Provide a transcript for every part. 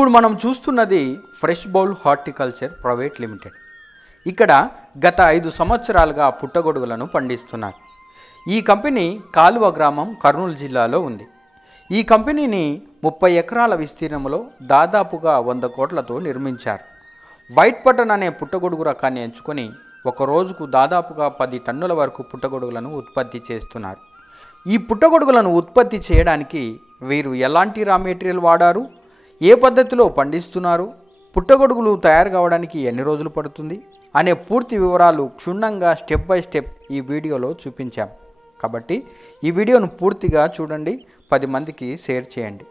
ఇప్పుడు మనం చూస్తున్నది fresh bowl horticulture private limited. ఇక్కడ గత 5 సంవత్సరాలుగా పుట్టగొడుగులను పండిస్తున్నారు. ఈ కంపెనీ కాలువ గ్రామం కర్నూలు జిల్లాలో ఉంది. ఈ కంపెనీని 30 ఎకరాల విస్తీర్ణంలో దాదాపుగా 100 కోట్లతో నిర్మించారు. వైట్ బటన్ అనే పుట్టగొడుగు రకాన్ని ఎంచుకొని ఒక రోజుకు దాదాపుగా 10 టన్నుల వరకు పుట్టగొడుగులను ఉత్పత్తి చేస్తున్నారు. ఈ పుట్టగొడుగులను ఉత్పత్తి చేయడానికి వీరు ఎలాంటి రా మెటీరియల్ వాడారు, ఏ పద్ధతిలో పండిస్తున్నారు, పుట్టగొడుగులు తయారు కావడానికి ఎన్ని రోజులు పడుతుంది అనే పూర్తి వివరాలు క్షుణ్ణంగా స్టెప్ బై స్టెప్ ఈ వీడియోలో చూపించాం. కాబట్టి ఈ వీడియోను పూర్తిగా చూడండి, 10 మందికి షేర్ చేయండి.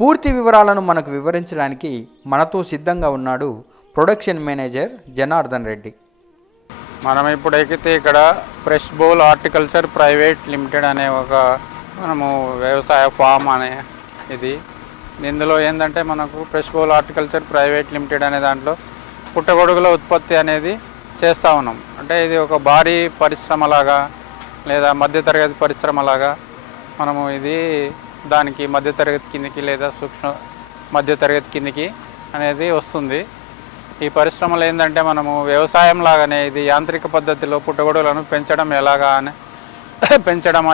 పూర్తి వివరాలను మనకు వివరించడానికి మనతో సిద్ధంగా ఉన్నాడు ప్రొడక్షన్ మేనేజర్ జనార్దన్ రెడ్డి. మనం ఇప్పుడు ఎక్కితే ఇక్కడ fresh bowl horticulture private limited అనే ఒక మనము వ్యవసాయ ఫామ్ అనే ఇది. ఇందులో ఏంటంటే మనకు fresh bowl horticulture private limited అనే దాంట్లో పుట్టగొడుగుల ఉత్పత్తి అనేది చేస్తూ ఉన్నాం. అంటే ఇది ఒక భారీ పరిశ్రమలాగా లేదా మధ్యతరగతి పరిశ్రమలాగా మనము ఇది దానికి మధ్యతరగతి కిందికి లేదా సూక్ష్మ మధ్యతరగతి కిందికి అనేది వస్తుంది. ఈ పరిశ్రమలు ఏంటంటే మనము వ్యవసాయం లాగానే ఇది యాంత్రిక పద్ధతిలో పుట్టగొడుగులను పెంచడం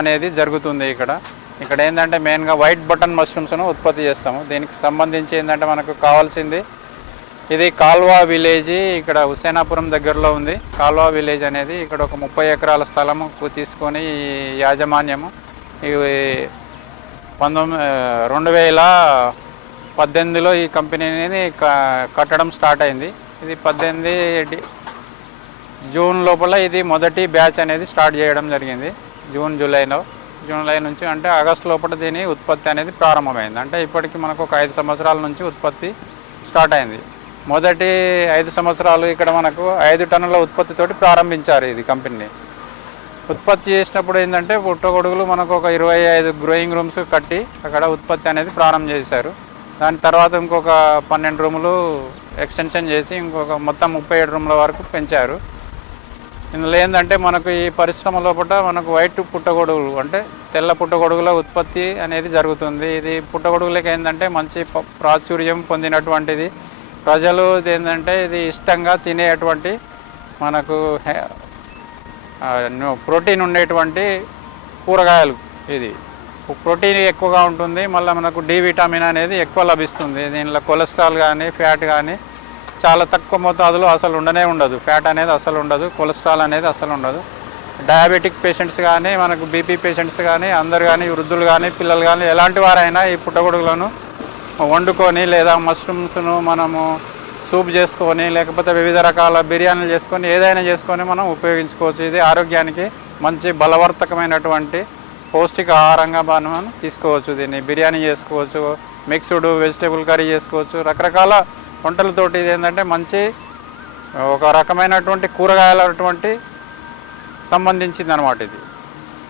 అనేది జరుగుతుంది. ఇక్కడ ఏంటంటే మెయిన్గా వైట్ బటన్ మష్రూమ్స్ను ఉత్పత్తి చేస్తాము. దీనికి సంబంధించి ఏంటంటే మనకు కావాల్సింది ఇది కాల్వా విలేజ్, ఇక్కడ హుసేనాపురం దగ్గరలో ఉంది. కాల్వా విలేజ్ అనేది ఇక్కడ ఒక 30 ఎకరాల స్థలము తీసుకొని యాజమాన్యము 2018లో ఈ కంపెనీని కట్టడం స్టార్ట్ అయింది. ఇది 18 జూన్ లోపల ఇది మొదటి బ్యాచ్ అనేది స్టార్ట్ చేయడం జరిగింది. జూలై నుంచి అంటే ఆగస్టు లోపల దీని ఉత్పత్తి అనేది ప్రారంభమైంది. అంటే ఇప్పటికి మనకు ఒక 5 సంవత్సరాల నుంచి ఉత్పత్తి స్టార్ట్ అయింది. మొదటి 5 సంవత్సరాలు ఇక్కడ మనకు 5 టన్నుల ఉత్పత్తితోటి ప్రారంభించారు. ఇది కంపెనీ ఉత్పత్తి చేసినప్పుడు ఏంటంటే పుట్టగొడుగులు మనకు ఒక 25 గ్రోయింగ్ రూమ్స్ కట్టి అక్కడ ఉత్పత్తి అనేది ప్రారంభం చేశారు. దాని తర్వాత ఇంకొక 12 రూములు ఎక్స్టెన్షన్ చేసి ఇంకొక మొత్తం 37 రూముల వరకు పెంచారు. ఇందులో ఏంటంటే మనకు ఈ పరిశ్రమ లోపల మనకు వైట్ పుట్టగొడుగులు అంటే తెల్ల పుట్టగొడుగుల ఉత్పత్తి అనేది జరుగుతుంది. ఇది పుట్టగొడుగులకి ఏంటంటే మంచి ప్రాచుర్యం పొందినటువంటిది. ప్రజలు ఏంటంటే ఇది ఇష్టంగా తినేటువంటి మనకు ప్రోటీన్ ఉండేటువంటి కూరగాయలు. ఇది ప్రోటీన్ ఎక్కువగా ఉంటుంది, మళ్ళీ మనకు డి విటమిన్ అనేది ఎక్కువ లభిస్తుంది. దీనిలో కొలెస్ట్రాల్ కానీ ఫ్యాట్ కానీ చాలా తక్కువ మోతాదులో అసలు ఉండదు. ఫ్యాట్ అనేది అసలు ఉండదు, కొలెస్ట్రాల్ అనేది అసలు ఉండదు. డయాబెటిక్ పేషెంట్స్ కానీ మనకు బీపీ పేషెంట్స్ కానీ అందరు కానీ వృద్ధులు కానీ పిల్లలు కానీ ఎలాంటి వారైనా ఈ పుట్టగొడుగులను వండుకొని లేదా మష్రూమ్స్ను మనము సూప్ చేసుకొని లేకపోతే వివిధ రకాల బిర్యానీలు చేసుకొని ఏదైనా చేసుకొని మనం ఉపయోగించుకోవచ్చు. ఇది ఆరోగ్యానికి మంచి బలవర్ధకమైనటువంటి పౌష్టిక ఆహారంగా మనం తీసుకోవచ్చు. దీన్ని బిర్యానీ చేసుకోవచ్చు, మిక్స్డ్ వెజిటేబుల్ కర్రీ చేసుకోవచ్చు, రకరకాల వంటలతోటి. ఇది ఏంటంటే మంచి ఒక రకమైనటువంటి కూరగాయలటువంటి సంబంధించింది అనమాట.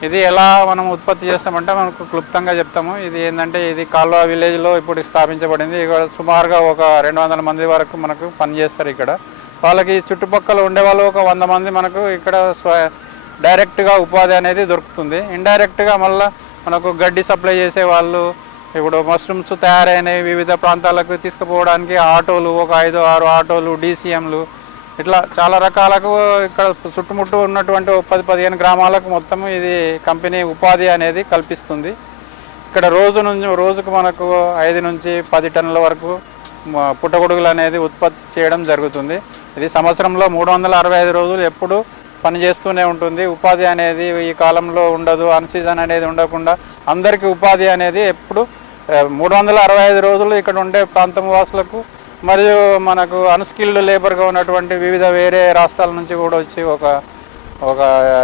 ఇది ఎలా మనం ఉత్పత్తి చేస్తామంటే మనకు క్లుప్తంగా చెప్తాము. ఇది ఏంటంటే ఇది కాల్వా విలేజ్లో ఇప్పుడు స్థాపించబడింది. ఇక్కడ సుమారుగా ఒక 200 మంది వరకు మనకు పనిచేస్తారు. ఇక్కడ వాళ్ళకి చుట్టుపక్కల ఉండేవాళ్ళు ఒక 100 మంది మనకు ఇక్కడ డైరెక్ట్గా ఉపాధి అనేది దొరుకుతుంది. ఇండైరెక్ట్గా మళ్ళీ మనకు గడ్డి సప్లై చేసే వాళ్ళు, ఇప్పుడు మష్రూమ్స్ తయారైనవి వివిధ ప్రాంతాలకు తీసుకుపోవడానికి ఆటోలు, ఒక 5-6 ఆటోలు, DCMలు, ఇట్లా చాలా రకాలకు ఇక్కడ చుట్టుముట్టు ఉన్నటువంటి 10-15 గ్రామాలకు మొత్తం ఇది కంపెనీ ఉపాధి అనేది కల్పిస్తుంది. ఇక్కడ రోజుకు మనకు 5 నుంచి 10 టన్నుల వరకు పుట్టగొడుగులు అనేది ఉత్పత్తి చేయడం జరుగుతుంది. ఇది సంవత్సరంలో 365 రోజులు ఎప్పుడు పనిచేస్తూనే ఉంటుంది. ఉపాధి అనేది ఈ కాలంలో ఉండదు, అన్సీజన్ అనేది ఉండకుండా అందరికీ ఉపాధి అనేది ఎప్పుడు 365 రోజులు ఇక్కడ ఉండే ప్రాంతం వాసులకు మరియు మనకు అన్స్కిల్డ్ లేబర్గా ఉన్నటువంటి వివిధ వేరే రాష్ట్రాల నుంచి కూడా వచ్చి ఒక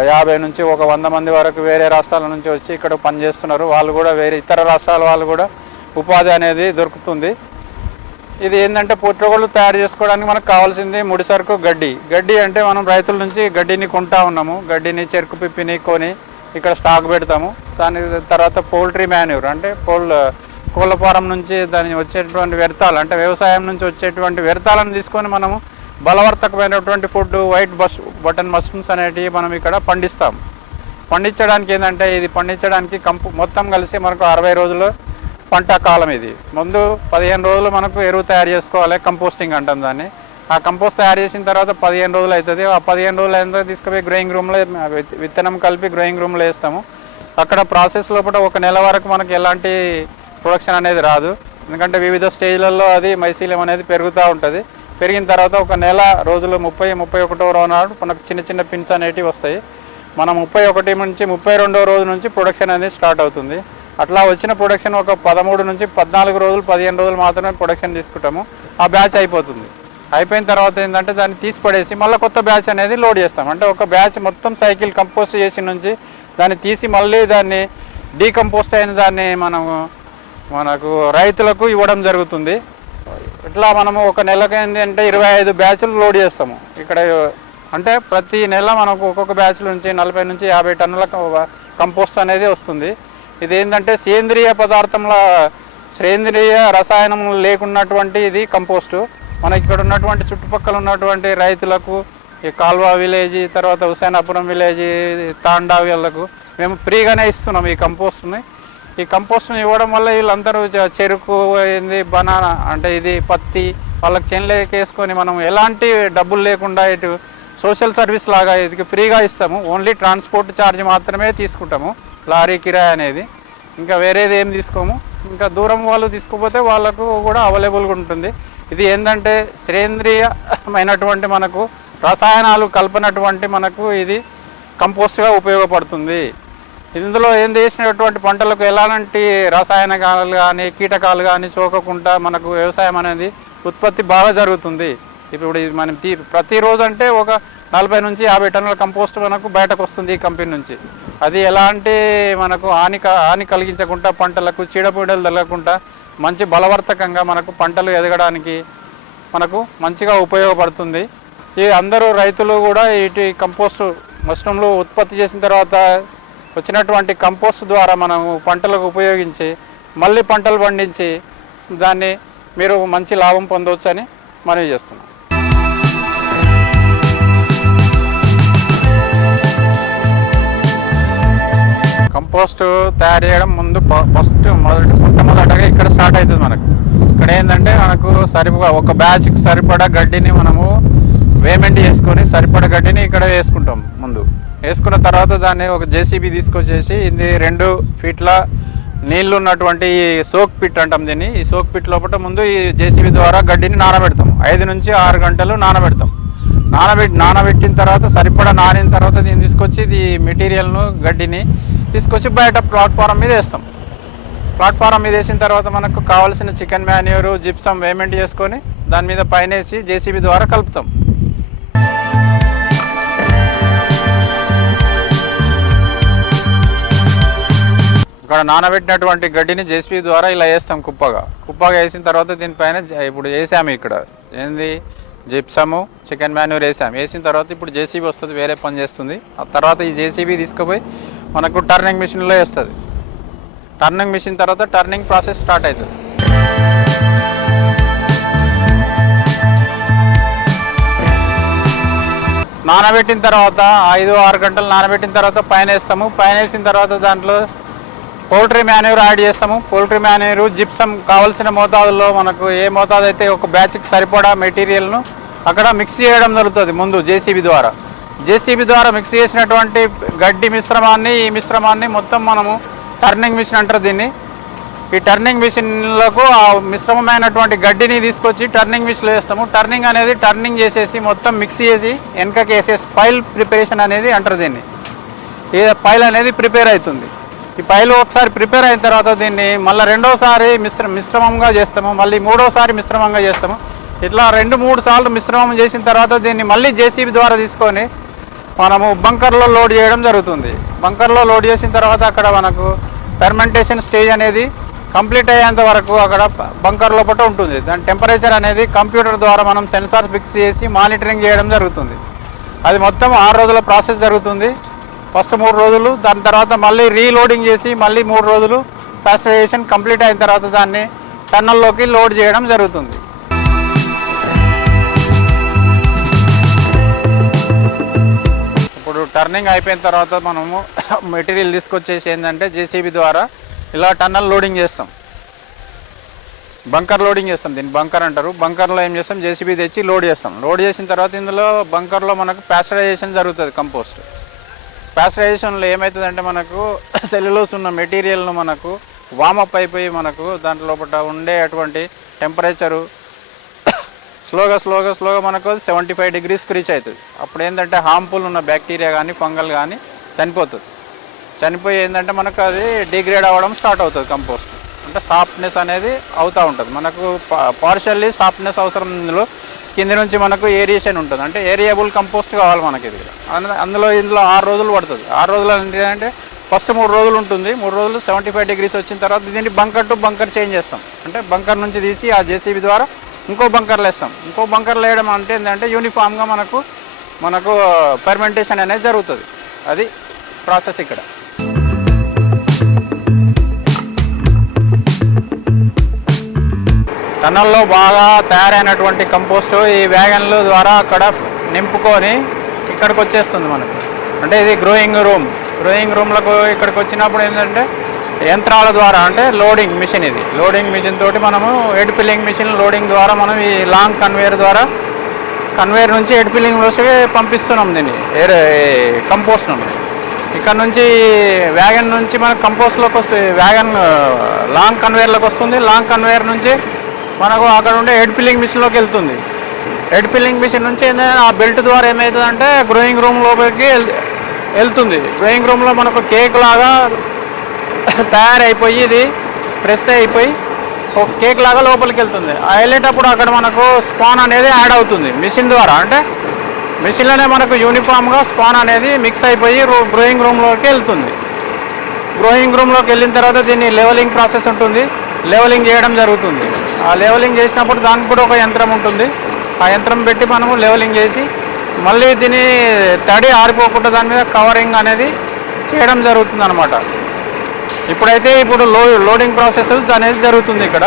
50 నుంచి ఒక 100 మంది వరకు వేరే రాష్ట్రాల నుంచి వచ్చి ఇక్కడ పనిచేస్తున్నారు. వాళ్ళు కూడా వేరే ఇతర రాష్ట్రాల వాళ్ళు కూడా ఉపాధి అనేది దొరుకుతుంది. ఇది ఏంటంటే పుట్టగొడుగులు తయారు చేసుకోవడానికి మనకు కావాల్సింది ముడి సరుకు గడ్డి అంటే మనం రైతుల నుంచి గడ్డిని కొంటా ఉన్నాము. గడ్డిని చెరుకు పిప్పిని కొని ఇక్కడ స్టాక్ పెడతాము. దాని తర్వాత పౌల్ట్రీ మాన్యూర్ అంటే కోళ్ళ ఫారం నుంచి దాని వచ్చేటువంటి వ్యర్థాలు అంటే వ్యవసాయం నుంచి వచ్చేటువంటి వ్యర్థాలను తీసుకొని మనము బలవర్ధకమైనటువంటి ఫుడ్ వైట్ బటన్ మష్రూమ్స్ అనేటివి మనం ఇక్కడ పండిస్తాము. పండించడానికి ఏంటంటే ఇది పండించడానికి మొత్తం కలిసి మనకు 60 రోజులు పంట కాలం ఇది. ముందు 15 రోజులు మనకు ఎరువు తయారు చేసుకోవాలి, కంపోస్టింగ్ అంటాం దాన్ని. ఆ కంపోస్ట్ తయారు చేసిన తర్వాత 15 రోజులు అవుతుంది. ఆ 15 రోజులు అయిన తీసుకుపోయి గ్రోయింగ్ రూమ్లో విత్తనం కలిపి గ్రోయింగ్ రూమ్లో వేస్తాము. అక్కడ ప్రాసెస్ లోపల 1 నెల వరకు మనకి ఎలాంటి ప్రొడక్షన్ అనేది రాదు. ఎందుకంటే వివిధ స్టేజ్లలో అది మైసీలియం అనేది పెరుగుతూ ఉంటుంది. పెరిగిన తర్వాత 1 నెల రోజులు 30-31వ రోజు నాడు మనకు చిన్న చిన్న పిన్స్ అనేటివి వస్తాయి. మనం 31 నుంచి 32వ రోజు నుంచి ప్రొడక్షన్ అనేది స్టార్ట్ అవుతుంది. అట్లా వచ్చిన ప్రొడక్షన్ ఒక 13 నుంచి 14 రోజులు 15 రోజులు మాత్రమే ప్రొడక్షన్ తీసుకుంటాము. ఆ బ్యాచ్ అయిపోతుంది. అయిపోయిన తర్వాత ఏంటంటే దాన్ని తీసి పడేసి మళ్ళీ కొత్త బ్యాచ్ అనేది లోడ్ చేస్తాం. అంటే ఒక బ్యాచ్ మొత్తం సైకిల్ కంపోస్ట్ చేసి నుంచి దాన్ని తీసి మళ్ళీ దాన్ని డీకంపోస్ట్ అయిన దాన్ని మనకు రైతులకు ఇవ్వడం జరుగుతుంది. ఇట్లా మనము 1 నెలకి ఏంటంటే 25 బ్యాచ్లు లోడ్ చేస్తాము ఇక్కడ. అంటే ప్రతి నెల మనకు ఒక్కొక్క బ్యాచ్ నుంచి 40 నుంచి 50 టన్నుల కంపోస్ట్ అనేది వస్తుంది. ఇది ఏంటంటే సేంద్రియ పదార్థంలో సేంద్రియ రసాయనం లేకున్నటువంటి ఇది కంపోస్టు. మన ఇక్కడ ఉన్నటువంటి చుట్టుపక్కల ఉన్నటువంటి రైతులకు ఈ కాల్వా విలేజ్, తర్వాత హుసేనాపురం విలేజ్, తాండా వీళ్ళకు మేము ఫ్రీగానే ఇస్తున్నాం ఈ కంపోస్ట్ని. ఈ కంపోస్ట్ని ఇవ్వడం వల్ల వీళ్ళందరూ చెరుకు ఏంది బనానా అంటే ఇది పత్తి వాళ్ళకి చేనులోకి వేసుకొని మనం ఎలాంటి డబ్బులు లేకుండా ఇటు సోషల్ సర్వీస్ లాగా ఇది ఫ్రీగా ఇస్తాము. ఓన్లీ ట్రాన్స్పోర్ట్ ఛార్జ్ మాత్రమే తీసుకుంటాము, లారీ కిరాయి అనేది. ఇంకా వేరేది ఏం తీసుకోము. ఇంకా దూరం వాళ్ళు తీసుకుపోతే వాళ్ళకు కూడా అవైలబుల్గా ఉంటుంది. ఇది ఏంటంటే సేంద్రియమైనటువంటి మనకు రసాయనాలు కలపనటువంటి మనకు ఇది కంపోస్ట్గా ఉపయోగపడుతుంది. ఇందులో ఏం చేసినటువంటి పంటలకు ఎలాంటి రసాయనాలు కానీ కీటకాలు కానీ సోకకుండా మనకు వ్యవసాయం అనేది ఉత్పత్తి బాగా జరుగుతుంది. ఇప్పుడు ఇది మనం ప్రతిరోజు అంటే ఒక 40 నుంచి 50 టన్నుల కంపోస్ట్ మనకు బయటకు వస్తుంది ఈ కంపెనీ నుంచి. అది ఎలాంటి మనకు హాని కలిగించకుండా పంటలకు చీడపీడలు తగలకుండా మంచి బలవర్తకంగా మనకు పంటలు ఎదగడానికి మనకు మంచిగా ఉపయోగపడుతుంది. ఈ అందరూ రైతులు కూడా ఇటు కంపోస్ట్ మష్రూమ్లు ఉత్పత్తి చేసిన తర్వాత వచ్చినటువంటి కంపోస్ట్ ద్వారా మనము పంటలకు ఉపయోగించి మళ్ళీ పంటలు పండించి దాన్ని మీరు మంచి లాభం పొందవచ్చని మనవి చేస్తున్నాం. కంపోస్ట్ తయారు చేయడం ముందు మొట్టమొదటగా ఇక్కడ స్టార్ట్ అవుతుంది. మనకు ఇక్కడ ఏంటంటే మనకు ఒక బ్యాచ్కి సరిపడా గడ్డిని మనము వేమెంట్ చేసుకొని సరిపడా గడ్డిని ఇక్కడ వేసుకుంటాం. ముందు వేసుకున్న తర్వాత దాన్ని ఒక జేసీబీ తీసుకొచ్చేసి ఇది 2 ఫీట్ల నీళ్లు ఉన్నటువంటి ఈ సోక్ పిట్ అంటాం దీన్ని. ఈ సోక్ పిట్ లోపల ముందు ఈ జేసీబీ ద్వారా గడ్డిని నానబెడతాం. 5 నుంచి 6 గంటలు నానబెడతాం. నానబెట్టిన తర్వాత సరిపడా నానిన తర్వాత దీన్ని తీసుకొచ్చి ఇది మెటీరియల్ను గడ్డిని తీసుకొచ్చి బయట ప్లాట్ఫారం మీద వేస్తాం. ప్లాట్ఫారం మీద వేసిన తర్వాత మనకు కావాల్సిన చికెన్ మాన్యూర్ జిప్సం వేమెంట్ చేసుకొని దాని మీద పైన వేసి జేసీబీ ద్వారా కలుపుతాం. ఇక్కడ నానబెట్టినటువంటి గడ్డిని జేసీబీ ద్వారా ఇలా వేస్తాం కుప్పగా వేసిన తర్వాత దీనిపైన ఇప్పుడు వేసాము ఇక్కడ ఏంది జిప్సము చికెన్ మాన్యూర్ వేసిన తర్వాత ఇప్పుడు జేసీబీ వస్తుంది, వేరే పని చేస్తుంది. ఆ తర్వాత ఈ జేసీబీ తీసుకుపోయి మనకు టర్నింగ్ మిషన్లో వేస్తుంది. టర్నింగ్ మిషన్ తర్వాత టర్నింగ్ ప్రాసెస్ స్టార్ట్ అవుతుంది. నానబెట్టిన తర్వాత 5-6 గంటలు నానబెట్టిన తర్వాత పైన వేస్తాము. పైన వేసిన తర్వాత దాంట్లో పౌల్ట్రీ మాన్యూర్ యాడ్ చేస్తాము. పౌల్ట్రీ మాన్యూర్ జిప్సం కావాల్సిన మోతాదులో మనకు ఏ మోతాదు అయితే ఒక బ్యాచ్కి సరిపడా మెటీరియల్ను అక్కడ మిక్స్ చేయడం జరుగుతుంది. ముందు జేసీబీ ద్వారా మిక్స్ చేసినటువంటి గడ్డి ఈ మిశ్రమాన్ని మొత్తం మనము టర్నింగ్ మిషన్ అంటారు దీన్ని. ఈ టర్నింగ్ మిషన్లకు ఆ మిశ్రమమైనటువంటి గడ్డిని తీసుకొచ్చి టర్నింగ్ మిషన్లో వేస్తాము. టర్నింగ్ అనేది టర్నింగ్ చేసేసి మొత్తం మిక్స్ చేసి వెనకకి వేసేసి పైల్ ప్రిపరేషన్ అనేది అంటారు దీన్ని. ఈ పైల్ అనేది ప్రిపేర్ అవుతుంది. ఈ పైల్ ఒకసారి ప్రిపేర్ అయిన తర్వాత దీన్ని మళ్ళీ రెండోసారి మిశ్రమంగా చేస్తాము. మళ్ళీ మూడోసారి మిశ్రమంగా చేస్తాము. ఇట్లా 2-3 సార్లు మిశ్రమం చేసిన తర్వాత దీన్ని మళ్ళీ జేసీబీ ద్వారా తీసుకొని మనము బంకర్లో లోడ్ చేయడం జరుగుతుంది. బంకర్లో లోడ్ చేసిన తర్వాత అక్కడ మనకు ఫెర్మెంటేషన్ స్టేజ్ అనేది కంప్లీట్ అయ్యేంత వరకు అక్కడ బంకర్ లోపల ఉంటుంది. దాని టెంపరేచర్ అనేది కంప్యూటర్ ద్వారా మనం సెన్సార్ ఫిక్స్ చేసి మానిటరింగ్ చేయడం జరుగుతుంది. అది మొత్తం 6 రోజుల ప్రాసెస్ జరుగుతుంది. ఫస్ట్ 3 రోజులు, దాని తర్వాత మళ్ళీ రీలోడింగ్ చేసి మళ్ళీ 3 రోజులు పాస్టరైజేషన్ కంప్లీట్ అయిన తర్వాత దాన్ని టన్నల్లోకి లోడ్ చేయడం జరుగుతుంది. ఇప్పుడు టర్నింగ్ అయిపోయిన తర్వాత మనము మెటీరియల్ తీసుకొచ్చేసి ఏంటంటే జేసీబీ ద్వారా ఇలా టన్నల్ లోడింగ్ చేస్తాం. బంకర్ లోడింగ్ చేస్తాం, దీన్ని బంకర్ అంటారు. బంకర్లో ఏం చేస్తాం, జేసీబీ తెచ్చి లోడ్ చేస్తాం. లోడ్ చేసిన తర్వాత ఇందులో బంకర్లో మనకు ప్యాస్చరైజేషన్ జరుగుతుంది. కంపోస్ట్ ప్యాస్చరైజేషన్లో ఏమవుతుందంటే మనకు సెల్యులోస్ ఉన్న మెటీరియల్ను మనకు వామప్ అయిపోయి మనకు దాంట్లో లోపల ఉండేటువంటి టెంపరేచరు స్లోగా మనకు 75 degreesకి రీచ్ అవుతుంది. అప్పుడు ఏంటంటే హార్మ్ఫుల్ ఉన్న బ్యాక్టీరియా కానీ ఫంగల్ కానీ చనిపోతుంది. చనిపోయి ఏంటంటే మనకు అది డిగ్రేడ్ అవ్వడం స్టార్ట్ అవుతుంది. కంపోస్ట్ అంటే సాఫ్ట్నెస్ అనేది అవుతూ ఉంటుంది. మనకు పార్షల్లీ సాఫ్ట్నెస్ అవసరం. ఇందులో కింది నుంచి మనకు ఏరియేషన్ ఉంటుంది, అంటే ఏరియేబుల్ కంపోస్ట్ కావాలి మనకి. ఇది ఇందులో 6 రోజులు పడుతుంది. 6 రోజులు ఏంటంటే ఫస్ట్ 3 రోజులు ఉంటుంది. 3 రోజులు 75 degrees వచ్చిన తర్వాత దీన్ని బంకర్ టు బంకర్ చేంజ్ చేస్తాం. అంటే బంకర్ నుంచి తీసి ఆ జేసీబీ ద్వారా ఇంకో బంకర్లు వేస్తాం. ఇంకో బంకర్లు వేయడం అంటే ఏంటంటే యూనిఫామ్గా మనకు ఫెర్మెంటేషన్ అనేది జరుగుతుంది. అది ప్రాసెస్ ఇక్కడ. టన్నల్లో బాగా తయారైనటువంటి కంపోస్ట్ ఈ వ్యాగన్ల ద్వారా అక్కడ నింపుకొని ఇక్కడికి వచ్చేస్తుంది మనకు. అంటే ఇది గ్రోయింగ్ రూమ్లకు ఇక్కడికి వచ్చినప్పుడు ఏంటంటే యంత్రాల ద్వారా, అంటే లోడింగ్ మిషన్, ఇది లోడింగ్ మిషన్ తోటి మనము హెడ్ ఫిల్లింగ్ మిషన్ లోడింగ్ ద్వారా మనం ఈ లాంగ్ కన్వేయర్ నుంచి హెడ్ ఫిల్లింగ్లోకి పంపిస్తున్నాం దీన్ని కంపోస్ట్ నుండి. ఇక్కడ నుంచి వ్యాగన్ నుంచి మనకు కంపోస్ట్లోకి వస్తుంది. వ్యాగన్ లాంగ్ కన్వేయర్లోకి వస్తుంది. లాంగ్ కన్వేయర్ నుంచి మనకు అక్కడ ఉండే హెడ్ ఫిల్లింగ్ మిషన్లోకి వెళ్తుంది. హెడ్ ఫిల్లింగ్ మిషన్ నుంచి ఆ బెల్ట్ ద్వారా ఏమవుతుందంటే గ్రోయింగ్ రూమ్ లోపలికి వెళ్తుంది. గ్రోయింగ్ రూమ్లో మనకు కేక్ లాగా తయారైపోయి ఇది ప్రెస్ అయిపోయి ఒక కేక్ లాగా లోపలికి వెళ్తుంది. వెళ్ళేటప్పుడు అక్కడ మనకు స్పాన్ అనేది యాడ్ అవుతుంది మిషన్ ద్వారా. అంటే మిషన్లోనే మనకు యూనిఫామ్గా స్పాన్ అనేది మిక్స్ అయిపోయి గ్రోయింగ్ రూమ్లోకి వెళ్తుంది. గ్రోయింగ్ రూమ్లోకి వెళ్ళిన తర్వాత దీన్ని లెవెలింగ్ ప్రాసెస్ ఉంటుంది. లెవెలింగ్ చేయడం జరుగుతుంది. ఆ లెవెలింగ్ చేసినప్పుడు దానికి కూడా ఒక యంత్రం ఉంటుంది. ఆ యంత్రం పెట్టి మనము లెవెలింగ్ చేసి మళ్ళీ దీన్ని తడి ఆరిపోకుండా దాని మీద కవరింగ్ అనేది చేయడం జరుగుతుంది అన్నమాట. ఇప్పుడు లోడింగ్ ప్రాసెస్ అనేది జరుగుతుంది. ఇక్కడ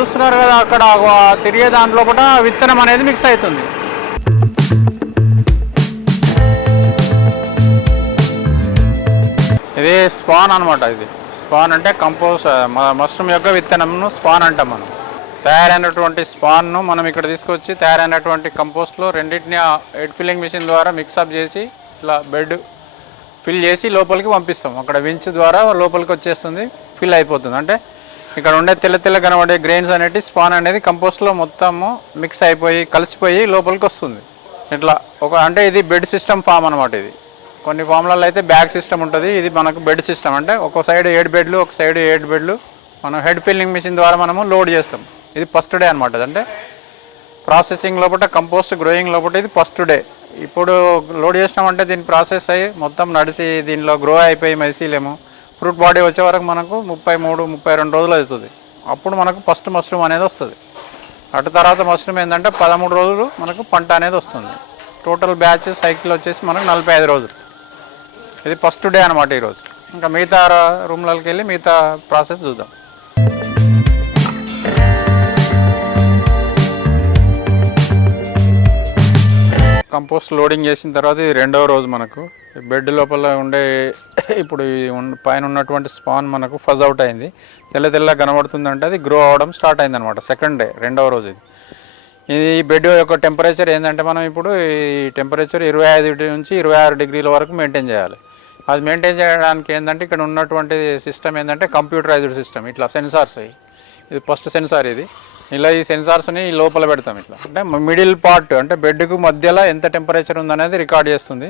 చూస్తున్నారు కదా, అక్కడ తిరిగే దాంట్లో కూడా విత్తనం అనేది మిక్స్ అవుతుంది. ఇది స్పాన్ అనమాట. ఇది స్పాన్ అంటే కంపోస్ట్ మష్రూమ్ యొక్క విత్తనంను స్పాన్ అంటాం మనం. తయారైనటువంటి స్పాన్ను మనం ఇక్కడ తీసుకొచ్చి తయారైనటువంటి కంపోస్ట్లో రెండింటిని హెడ్ ఫిల్లింగ్ మిషన్ ద్వారా మిక్సప్ చేసి ఇట్లా బెడ్ ఫిల్ చేసి లోపలికి పంపిస్తాం. అక్కడ వించ్ ద్వారా లోపలికి వచ్చేస్తుంది, ఫిల్ అయిపోతుంది. అంటే ఇక్కడ ఉండే తెల్ల కనబడే గ్రెయిన్స్ అనేవి స్పాన్ అనేది కంపోస్ట్లో మొత్తము మిక్స్ అయిపోయి కలిసిపోయి లోపలికి వస్తుంది. ఇట్లా అంటే ఇది బెడ్ సిస్టమ్ ఫామ్ అనమాట. ఇది కొన్ని ఫామ్లలో అయితే బ్యాగ్ సిస్టమ్ ఉంటుంది. ఇది మనకు బెడ్ సిస్టమ్. అంటే ఒక సైడ్ 7 బెడ్లు, ఒక సైడ్ 7 బెడ్లు మనం హెడ్ ఫిల్లింగ్ మిషన్ ద్వారా మనము లోడ్ చేస్తాం. ఇది ఫస్ట్ డే అనమాట. అంటే ప్రాసెసింగ్ లోపల కంపోస్ట్ గ్రోయింగ్ లోపల ఇది ఫస్ట్ డే. ఇప్పుడు లోడ్ చేసినామంటే దీన్ని ప్రాసెస్ అయ్యి మొత్తం నడిచి దీనిలో గ్రో అయిపోయి మైసీలేము ఫ్రూట్ బాడీ వచ్చే వరకు మనకు 33-32 రోజులు అవుతుంది. అప్పుడు మనకు ఫస్ట్ మష్రూమ్ అనేది వస్తుంది. అటు తర్వాత మష్రూమ్ ఏంటంటే 13 రోజులు మనకు పంట అనేది వస్తుంది. టోటల్ బ్యాచ్ సైకిల్ వచ్చేసి మనకు 45 రోజులు. ఇది ఫస్ట్ డే అనమాట ఈరోజు. ఇంకా మిగతా రూమ్లకి వెళ్ళి మిగతా ప్రాసెస్ చూద్దాం. కంపోస్ట్ లోడింగ్ చేసిన తర్వాత ఇది 2వ రోజు. మనకు బెడ్ లోపల ఉండే ఇప్పుడు పైన ఉన్నటువంటి స్పాన్ మనకు ఫజ్ అవుట్ అయింది, తెల్ల కనబడుతుందంటే అది గ్రో అవ్వడం స్టార్ట్ అయింది అనమాట. సెకండ్ డే 2వ రోజు. ఇది బెడ్ యొక్క టెంపరేచర్ ఏంటంటే మనం ఇప్పుడు ఈ టెంపరేచర్ 25 నుంచి 26 డిగ్రీల వరకు మెయింటైన్ చేయాలి. అది మెయింటైన్ చేయడానికి ఏంటంటే ఇక్కడ ఉన్నటువంటి సిస్టమ్ ఏంటంటే కంప్యూటరైజ్డ్ సిస్టమ్. ఇట్లా సెన్సార్స్, ఇది ఫస్ట్ సెన్సార్. ఇది ఇలా ఈ సెన్సార్స్ని లోపల పెడతాం. ఇట్లా అంటే మిడిల్ పార్ట్ అంటే బెడ్కు మధ్యలో ఎంత టెంపరేచర్ ఉందనేది రికార్డ్ చేస్తుంది.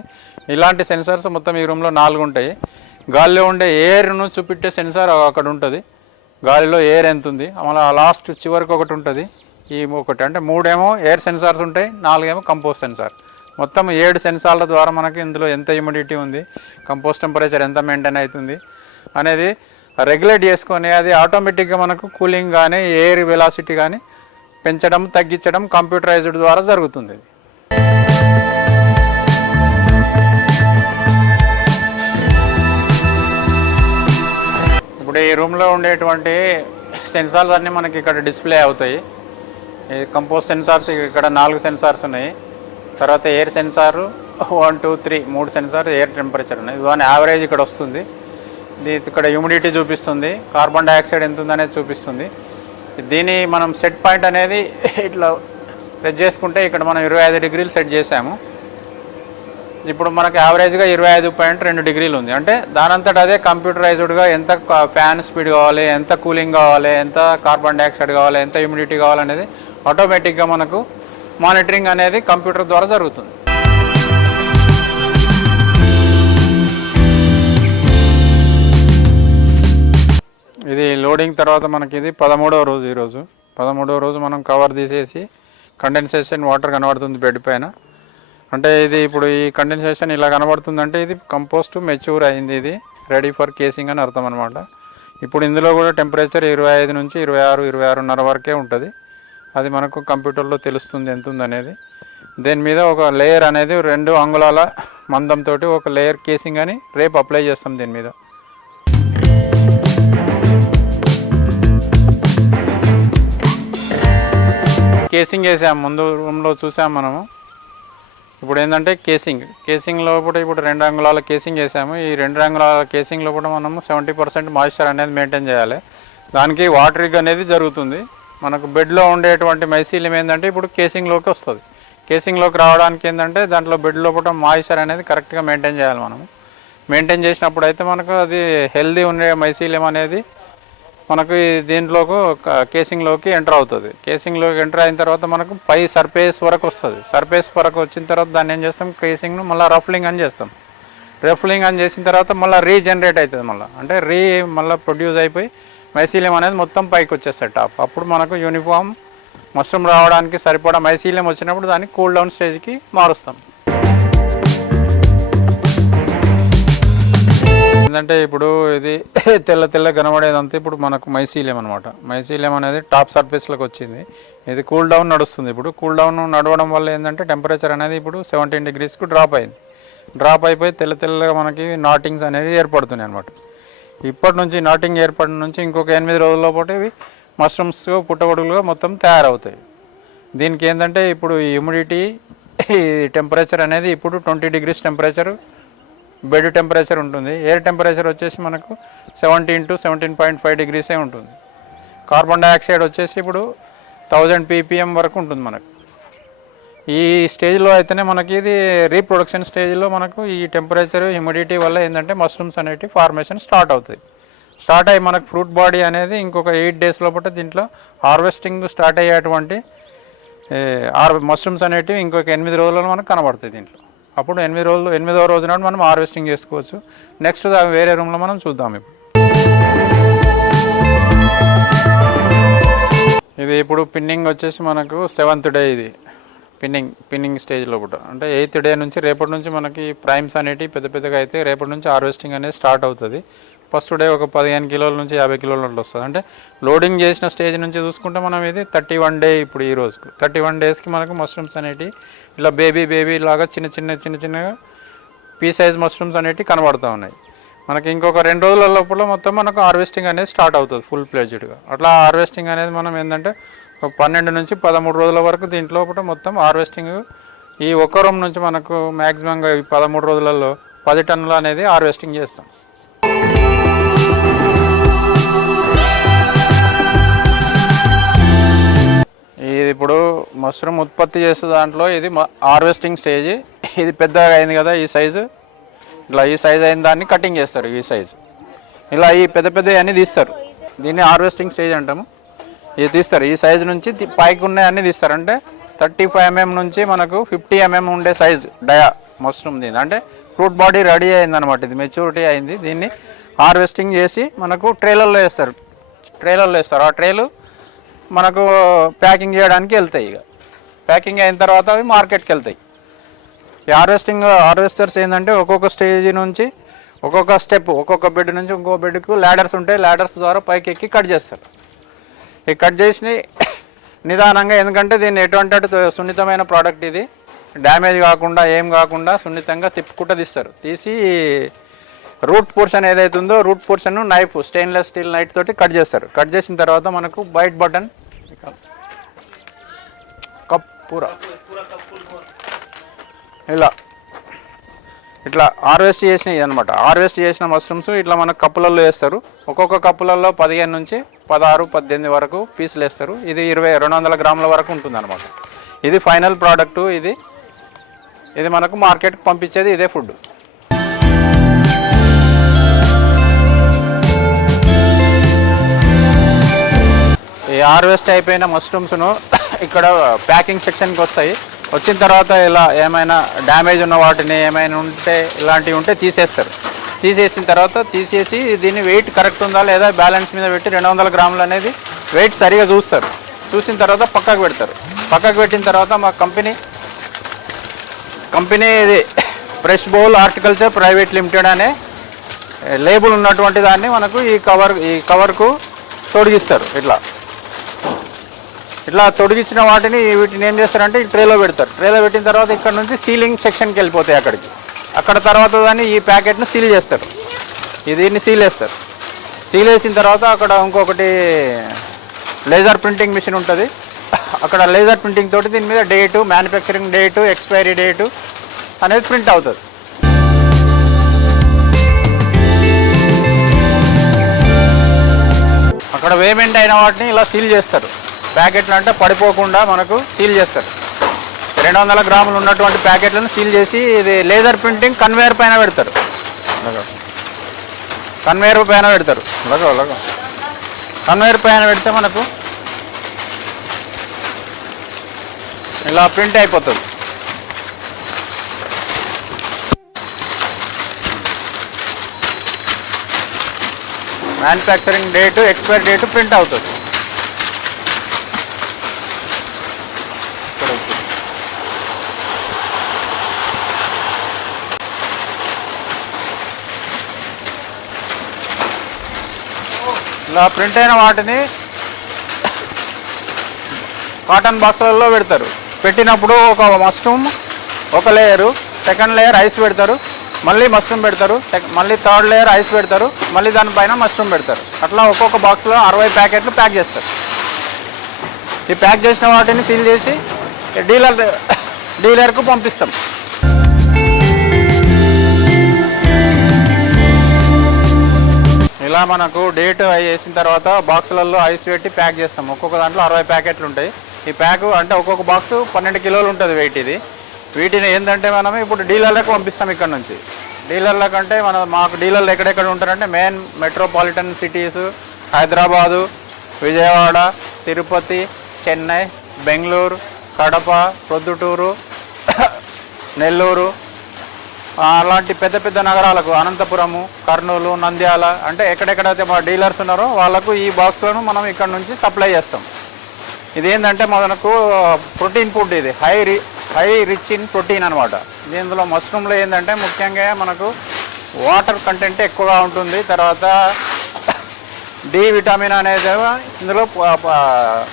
ఇలాంటి సెన్సార్స్ మొత్తం ఈ రూమ్లో 4 ఉంటాయి. గాలిలో ఉండే ఎయిర్ను చూపెట్టే సెన్సార్ అక్కడ ఉంటుంది. గాలిలో ఎయిర్ ఎంత ఉంది, మళ్ళీ లాస్ట్ చివరికి ఒకటి ఉంటుంది. ఈ ఒకటి అంటే 3 ఏమో ఎయిర్ సెన్సార్స్ ఉంటాయి, 4 ఏమో కంపోస్ట్ సెన్సార్. మొత్తం 7 సెన్సార్ల ద్వారా మనకి ఇందులో ఎంత హ్యూమిడిటీ ఉంది, కంపోస్ట్ టెంపరేచర్ ఎంత మెయింటైన్ అవుతుంది అనేది రెగ్యులేట్ చేసుకొని అది ఆటోమేటిక్గా మనకు కూలింగ్ కానీ ఎయిర్ వెలాసిటీ కానీ పెంచడం తగ్గించడం కంప్యూటరైజ్డ్ ద్వారా జరుగుతుంది. ఇప్పుడు ఈ రూమ్లో ఉండేటువంటి సెన్సార్స్ అన్నీ మనకి ఇక్కడ డిస్ప్లే అవుతాయి. ఈ కంపోస్ట్ సెన్సార్స్ ఇక్కడ 4 సెన్సార్స్ ఉన్నాయి. తర్వాత air sensor 1, 2, 3 3 sensor air temperature ఉన్నాయి. ఇది యావరేజ్ ఇక్కడ వస్తుంది. ఇది ఇక్కడ హ్యూమిడిటీ చూపిస్తుంది, కార్బన్ డైఆక్సైడ్ ఎంత ఉందనేది చూపిస్తుంది. దీని మనం సెట్ పాయింట్ అనేది ఇట్లా ప్రెస్ చేసుకుంటే ఇక్కడ మనం 25 డిగ్రీలు సెట్ చేసాము. ఇప్పుడు మనకు యావరేజ్గా 25.2 డిగ్రీలు ఉంది. అంటే దానంతట అదే కంప్యూటరైజ్డ్గా ఎంత ఫ్యాన్ స్పీడ్ కావాలి, ఎంత కూలింగ్ కావాలి, ఎంత కార్బన్ డైఆక్సైడ్ కావాలి, ఎంత హ్యూమిడిటీ కావాలనేది ఆటోమేటిక్గా మనకు మానిటరింగ్ అనేది కంప్యూటర్ ద్వారా జరుగుతుంది. ఇది లోడింగ్ తర్వాత మనకి ఇది 13వ రోజు. ఈరోజు 13వ రోజు మనం కవర్ తీసేసి కండెన్సేషన్ వాటర్ కనబడుతుంది బెడ్ పైన. అంటే ఇది ఇప్పుడు ఈ కండెన్సేషన్ ఇలా కనబడుతుందంటే ఇది కంపోస్ట్ మెచ్యూర్ అయింది, ఇది రెడీ ఫర్ కేసింగ్ అని అర్థం అనమాట. ఇప్పుడు ఇందులో కూడా టెంపరేచర్ 25 నుంచి 26, 26.5 వరకే ఉంటుంది. అది మనకు కంప్యూటర్లో తెలుస్తుంది ఎంత ఉందనేది. దీని మీద ఒక లేయర్ అనేది 2 అంగుళాల మందంతో ఒక లేయర్ కేసింగ్ అని రేపు అప్లై చేస్తాం దీని మీద. కేసింగ్ వేసాము, ముందు రూమ్లో చూసాం మనము. ఇప్పుడు ఏంటంటే కేసింగ్ లోపల ఇప్పుడు 2 అంగుళాల కేసింగ్ వేసాము. ఈ 2 అంగుళాల కేసింగ్ లోపల మనము 70% మాయిశ్చర్ అనేది మెయింటైన్ చేయాలి. దానికి వాటరింగ్ అనేది జరుగుతుంది. మనకు బెడ్లో ఉండేటువంటి మైసీలియం ఏంటంటే ఇప్పుడు కేసింగ్లోకి వస్తుంది. కేసింగ్లోకి రావడానికి ఏంటంటే దాంట్లో బెడ్ లోపల మాయిశ్చర్ అనేది కరెక్ట్గా మెయింటైన్ చేయాలి. మనము మెయింటైన్ చేసినప్పుడు అయితే మనకు అది హెల్దీ ఉండే మైసీలియం అనేది మనకు దీంట్లోకి కేసింగ్లోకి ఎంటర్ అవుతుంది. కేసింగ్లోకి ఎంటర్ అయిన తర్వాత మనకు పై సర్ఫేస్ వరకు వస్తుంది. సర్ఫేస్ వరకు వచ్చిన తర్వాత దాన్ని ఏం చేస్తాం, కేసింగ్ను మళ్ళీ రఫ్లింగ్ అని చేస్తాం. రఫ్లింగ్ అని చేసిన తర్వాత మళ్ళీ రీజనరేట్ అవుతుంది. మళ్ళీ మళ్ళీ ప్రొడ్యూస్ అయిపోయి మైసీలియం అనేది మొత్తం పైకి వచ్చేస్తుంది టాప్. అప్పుడు మనకు యూనిఫామ్ మష్రూమ్ రావడానికి సరిపడా మైసీలియం వచ్చినప్పుడు దాన్ని కూల్ డౌన్ స్టేజ్కి మారుస్తాం. ఏంటంటే ఇప్పుడు ఇది తెల్ల కనబడేదంతా ఇప్పుడు మనకు మైసీలియం అనమాట. మైసీలియం అనేది టాప్ సర్ఫేస్లోకి వచ్చింది. ఇది కూల్ డౌన్ నడుస్తుంది. ఇప్పుడు కూల్ డౌన్ నడవడం వల్ల ఏంటంటే టెంపరేచర్ అనేది ఇప్పుడు 17 డిగ్రీస్కు డ్రాప్ అయింది. డ్రాప్ అయిపోయి తెల్లగా మనకి నాటింగ్స్ అనేవి ఏర్పడుతున్నాయి అనమాట. ఇప్పటి నుంచి నాటింగ్ ఏర్పడిన నుంచి ఇంకొక 8 రోజుల పాటు ఇవి మష్రూమ్స్ పుట్టగొడుగులుగా మొత్తం తయారవుతాయి. దీనికి ఏంటంటే ఇప్పుడు హ్యూమిడిటీ టెంపరేచర్ అనేది ఇప్పుడు 20 డిగ్రీస్ టెంపరేచర్ బెడ్ టెంపరేచర్ ఉంటుంది. ఎయిర్ టెంపరేచర్ వచ్చేసి మనకు 17 to 17.5 డిగ్రీసే ఉంటుంది. కార్బన్ డైఆక్సైడ్ వచ్చేసి ఇప్పుడు 1000 ppm వరకు ఉంటుంది మనకు. ఈ స్టేజ్లో అయితేనే మనకి ఇది రీప్రొడక్షన్ స్టేజ్లో మనకు ఈ టెంపరేచర్ హ్యూమిడిటీ వల్ల ఏంటంటే మష్రూమ్స్ అనేవి ఫార్మేషన్ స్టార్ట్ అవుతాయి. స్టార్ట్ అయ్యి మనకు ఫ్రూట్ బాడీ అనేది ఇంకొక 8 days లోపల దీంట్లో హార్వెస్టింగ్ స్టార్ట్ అయ్యేటువంటి మష్రూమ్స్ అనేటివి ఇంకొక 8 రోజుల్లో మనకు కనబడతాయి దీంట్లో. అప్పుడు 8వ రోజు నాడు మనం హార్వెస్టింగ్ చేసుకోవచ్చు. నెక్స్ట్ వేరే రూమ్లో మనం చూద్దాం. ఇది ఇప్పుడు పిన్నింగ్ వచ్చేసి మనకు 7th డే. ఇది పిన్నింగ్ స్టేజ్లో కూడా అంటే 8th డే నుంచి రేపటి నుంచి మనకి ప్రైమ్స్ అనేవి పెద్దగా అయితే రేపటి నుంచి హార్వెస్టింగ్ అనేది స్టార్ట్ అవుతుంది. ఫస్ట్ డే ఒక 15 కిలోల నుంచి 50 కిలోల అట్లా వస్తుంది. అంటే లోడింగ్ చేసిన స్టేజ్ నుంచి చూసుకుంటే మనం ఇది 31 డే. ఇప్పుడు ఈ రోజుకు 31 డేస్కి మనకు మష్రూమ్స్ అనేవి ఇలా బేబీ లాగా చిన్నగా పీ సైజ్ మష్రూమ్స్ అనేవి కనబడుతూ ఉన్నాయి. మనకి ఇంకొక 2 రోజుల లోపల మొత్తం మనకు హార్వెస్టింగ్ అనేది స్టార్ట్ అవుతుంది ఫుల్ ప్లేజ్డ్గా. అట్లా హార్వెస్టింగ్ అనేది మనం ఏంటంటే 12 నుంచి 13 రోజుల వరకు దీంట్లో మొత్తం హార్వెస్టింగ్ ఈ ఒక్క రూమ్ నుంచి మనకు మ్యాక్సిమంగా ఈ 13 రోజులలో 10 టన్నులు అనేది హార్వెస్టింగ్ చేస్తాం. ఇది ఇప్పుడు మష్రూమ్ ఉత్పత్తి చేసే దాంట్లో ఇది హార్వెస్టింగ్ స్టేజ్. ఇది పెద్దగా అయింది కదా ఈ సైజు, ఇలా ఈ సైజు అయిన దాన్ని కటింగ్ చేస్తారు. ఈ సైజు ఇలా ఈ పెద్ద అన్నీ తీస్తారు. దీన్ని హార్వెస్టింగ్ స్టేజ్ అంటాము. ఇది తీస్తారు. ఈ సైజు నుంచి పైకి ఉన్నాయన్నీ తీస్తారు. అంటే 35 mm నుంచి మనకు 50 mm ఉండే సైజు డయా మష్రూమ్ దీని అంటే ఫ్రూట్ బాడీ రెడీ అయిందనమాట. ఇది మెచ్యూరిటీ అయింది. దీన్ని హార్వెస్టింగ్ చేసి మనకు ట్రేలర్లో వేస్తారు. ఆ ట్రేలు మనకు ప్యాకింగ్ చేయడానికి వెళ్తాయి. ఇక ప్యాకింగ్ అయిన తర్వాత అవి మార్కెట్కి వెళ్తాయి. ఈ హార్వెస్టర్స్ ఏంటంటే ఒక్కొక్క స్టేజ్ నుంచి ఒక్కొక్క స్టెప్, ఒక్కొక్క బెడ్ నుంచి ఇంకో బెడ్కు ల్యాడర్స్ ఉంటాయి. ల్యాడర్స్ ద్వారా పైకి ఎక్కి కట్ చేస్తారు. ఈ కట్ చేసి నిదానంగా, ఎందుకంటే దీన్ని ఎటువంటి సున్నితమైన ప్రోడక్ట్ ఇది, డ్యామేజ్ కాకుండా ఏం కాకుండా సున్నితంగా తిప్పుకుంటూ తీస్తారు. తీసి రూట్ పోర్షన్ ఏదైతే ఉందో root portion knife, stainless steel knife తోటి కట్ చేస్తారు. కట్ చేసిన తర్వాత మనకు బైట్ బటన్ కప్ పూరా ఇలా ఇట్లా హార్వెస్ట్ చేసినవి అనమాట. హార్వెస్ట్ చేసిన మష్రూమ్స్ ఇట్లా మన కప్పులలో వేస్తారు. ఒక్కొక్క కప్పులలో 15 నుంచి 16, 18 వరకు పీసులు వేస్తారు. ఇది 200 గ్రాముల వరకు ఉంటుంది అనమాట. ఇది ఫైనల్ ప్రోడక్టు. ఇది మనకు మార్కెట్కి పంపించేది ఇదే ఫుడ్. ఈ హార్వెస్ట్ అయిపోయిన మష్రూమ్స్ను ఇక్కడ ప్యాకింగ్ సెక్షన్కి వస్తాయి. వచ్చిన తర్వాత ఇలా ఏమైనా డ్యామేజ్ ఉన్న వాటిని ఏమైనా ఉంటే ఇలాంటివి ఉంటే తీసేస్తారు. తీసేసిన తర్వాత తీసేసి దీన్ని వెయిట్ కరెక్ట్ ఉందా లేదా బ్యాలెన్స్ మీద పెట్టి 200 గ్రాములు అనేది వెయిట్ సరిగా చూస్తారు. చూసిన తర్వాత పక్కకు పెడతారు. పక్కకు పెట్టిన తర్వాత మా కంపెనీ ఇది fresh bowl horticulture private limited అనే లేబుల్ ఉన్నటువంటి దాన్ని మనకు ఈ కవర్కు తొడిగిస్తారు. ఇట్లా తొడిగించిన వీటిని ఏం చేస్తారంటే ఈ ట్రేలో పెడతారు. ట్రేలో పెట్టిన తర్వాత ఇక్కడ నుంచి సీలింగ్ సెక్షన్కి వెళ్ళిపోతాయి. అక్కడ తర్వాత దాన్ని ఈ ప్యాకెట్ను సీల్ చేస్తారు. దీన్ని సీల్ వేస్తారు. సీల్ వేసిన తర్వాత అక్కడ ఇంకొకటి లేజర్ ప్రింటింగ్ మిషన్ ఉంటుంది. అక్కడ లేజర్ ప్రింటింగ్ తోటి దీని మీద date, manufacturing date, expiry date అనేది ప్రింట్ అవుతుంది. అక్కడ పేమెంట్ అయిన వాటిని ఇలా సీల్ చేస్తారు. ప్యాకెట్లు అంటే పడిపోకుండా మనకు సీల్ చేస్తారు. 200 గ్రాములు ఉన్నటువంటి ప్యాకెట్లను సీల్ చేసి ఇది లేజర్ ప్రింటింగ్ కన్వేయర్ పైన పెడతారు. కన్వేయర్ పైన పెడితే మనకు ఇలా ప్రింట్ అయిపోతుంది. Manufacturing date, expiry date print అవుతుంది. ఇలా ప్రింట్ అయిన వాటిని కాటన్ బాక్సులలో పెడతారు. పెట్టినప్పుడు ఒక మష్రూమ్ ఒక లేయరు, సెకండ్ లేయర్ ఐస్ పెడతారు, మళ్ళీ మష్రూమ్ పెడతారు, మళ్ళీ థర్డ్ లేయర్ ఐస్ పెడతారు, మళ్ళీ దానిపైన మష్రూమ్ పెడతారు. అట్లా ఒక్కొక్క బాక్స్లో 60 ప్యాకెట్లు ప్యాక్ చేస్తారు. ఈ ప్యాక్ చేసిన వాటిని సీల్ చేసి డీలర్కు పంపిస్తాం. ఇలా మనకు డేట్ వేసిన తర్వాత బాక్సులలో ఐస్ పెట్టి ప్యాక్ చేస్తాం. ఒక్కొక్క దాంట్లో 60 ప్యాకెట్లు ఉంటాయి. ఈ ప్యాక్ అంటే ఒక్కొక్క బాక్సు 12 కిలోలు ఉంటుంది వెయిట్. వీటిని ఏంటంటే మనం ఇప్పుడు డీలర్లకు పంపిస్తాం. ఇక్కడ నుంచి డీలర్లకు అంటే మాకు డీలర్లు ఎక్కడెక్కడ ఉంటారంటే main metropolitan cities Hyderabad, Vijayawada, Tirupati, Chennai, Bengaluru, Kadapa, Proddatur, Nellore అలాంటి పెద్ద పెద్ద నగరాలకు, అనంతపురము, కర్నూలు, నంద్యాల అంటే ఎక్కడెక్కడైతే మా డీలర్స్ ఉన్నారో వాళ్ళకు ఈ బాక్స్లను మనం ఇక్కడ నుంచి సప్లై చేస్తాం. ఇదేంటంటే మనకు ప్రోటీన్ ఫుడ్. ఇది హై రిచ్ ఇన్ ప్రోటీన్ అనమాట. దీనిలో మష్రూమ్లో ఏంటంటే ముఖ్యంగా మనకు వాటర్ కంటెంట్ ఎక్కువగా ఉంటుంది. తర్వాత డి విటమిన్ అనేది ఇందులో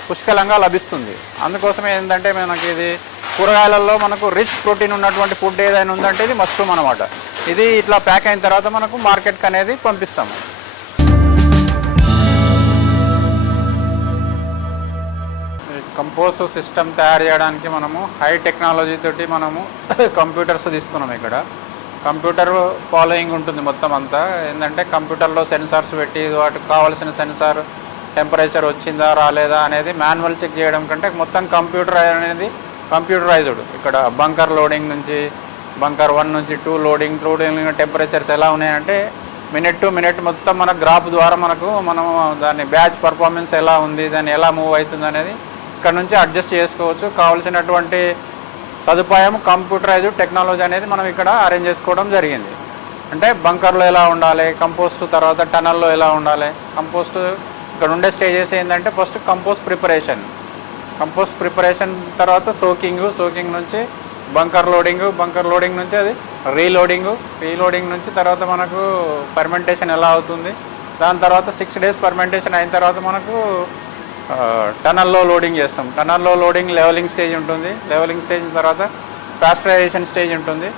పుష్కలంగా లభిస్తుంది. అందుకోసం ఏంటంటే మనకి ఇది కూరగాయలలో మనకు రిచ్ ప్రోటీన్ ఉన్నటువంటి ఫుడ్ ఏదైనా ఉందంటే ఇది మష్రూమ్ అనమాట. ఇది ఇట్లా ప్యాక్ అయిన తర్వాత మనకు మార్కెట్కి అనేది పంపిస్తాము. కంపోస్ట్ సిస్టమ్ తయారు చేయడానికి మనము హై టెక్నాలజీ తోటి మనము కంప్యూటర్స్ తీసుకున్నాం. ఇక్కడ కంప్యూటర్ ఫాలోయింగ్ ఉంటుంది మొత్తం అంతా. ఏంటంటే కంప్యూటర్లో సెన్సార్స్ పెట్టి వాటికి కావాల్సిన సెన్సార్ టెంపరేచర్ వచ్చిందా రాలేదా అనేది మాన్యువల్ చెక్ చేయడం కంటే మొత్తం కంప్యూటరైజ్డ్. ఇక్కడ బంకర్ లోడింగ్ నుంచి బంకర్ 1 నుంచి 2 లోడింగ్ టెంపరేచర్స్ ఎలా ఉన్నాయంటే మినిట్ టు మినిట్ మొత్తం మన గ్రాఫ్ ద్వారా మనం దాని బ్యాచ్ పర్ఫార్మెన్స్ ఎలా ఉంది, దాన్ని ఎలా మూవ్ అవుతుంది అనేది ఇక్కడ నుంచి అడ్జస్ట్ చేసుకోవచ్చు. కావాల్సినటువంటి సదుపాయం కంప్యూటరైజ్డ్ టెక్నాలజీ అనేది మనం ఇక్కడ అరేంజ్ చేసుకోవడం జరిగింది. అంటే బంకర్లో ఎలా ఉండాలి, కంపోస్ట్ తర్వాత టనల్లో ఎలా ఉండాలి. కంపోస్ట్ ఇక్కడ ఉండే స్టేజెస్ ఏంటంటే ఫస్ట్ కంపోస్ట్ ప్రిపరేషన్ తర్వాత సోకింగ్ నుంచి బంకర్ లోడింగ్ నుంచి అది రీలోడింగ్ నుంచి తర్వాత మనకు ఫర్మెంటేషన్ ఎలా అవుతుంది. దాని తర్వాత 6 days ఫర్మెంటేషన్ అయిన తర్వాత మనకు టనల్లో లోడింగ్ చేస్తాం. టనల్లో లోడింగ్ లెవెలింగ్ స్టేజ్ ఉంటుంది. లెవెలింగ్ స్టేజ్ తర్వాత పాస్టరైజేషన్ స్టేజ్ ఉంటుంది.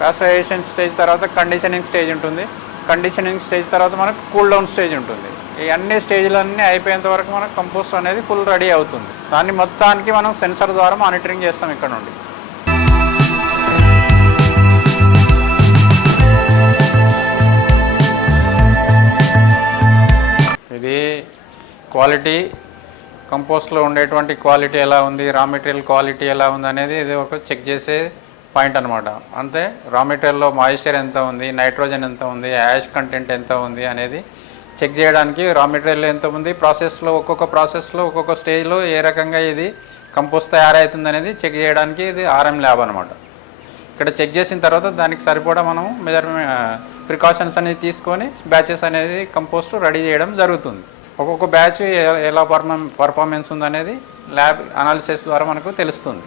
పాస్టరైజేషన్ స్టేజ్ తర్వాత కండిషనింగ్ స్టేజ్ ఉంటుంది. కండిషనింగ్ స్టేజ్ తర్వాత మనకు కూల్ డౌన్ స్టేజ్ ఉంటుంది. ఈ అన్ని స్టేజ్లన్నీ అయిపోయేంత వరకు మనకు కంపోస్ట్ అనేది ఫుల్ రెడీ అవుతుంది. దాన్ని మొత్తానికి మనం సెన్సర్ ద్వారా మానిటరింగ్ చేస్తాం ఇక్కడ నుండి. ఇవి క్వాలిటీ, కంపోస్ట్లో ఉండేటువంటి క్వాలిటీ ఎలా ఉంది, రా మెటీరియల్ క్వాలిటీ ఎలా ఉంది అనేది ఇది ఒక చెక్ చేసే పాయింట్ అనమాట. అంతే రా మెటీరియల్లో మాయిశ్చర్ ఎంత ఉంది, నైట్రోజన్ ఎంత ఉంది, యాష్ కంటెంట్ ఎంత ఉంది అనేది చెక్ చేయడానికి రా మెటీరియల్ ఎంత ఉంది, ప్రాసెస్లో ఒక్కొక్క ప్రాసెస్లో ఒక్కొక్క స్టేజ్లో ఏ రకంగా ఇది కంపోస్ట్ తయారవుతుంది అనేది చెక్ చేయడానికి ఇది ఆర్ఎం ల్యాబ్ అనమాట. ఇక్కడ చెక్ చేసిన తర్వాత దానికి సరిపడా మనం ప్రికాషన్స్ అనేది తీసుకొని బ్యాచెస్ అనేది కంపోస్ట్ రెడీ చేయడం జరుగుతుంది. ఒక్కొక్క బ్యాచ్ ఎలా పర్ఫార్మెన్స్ ఉందనేది ల్యాబ్ అనాలిసిస్ ద్వారా మనకు తెలుస్తుంది.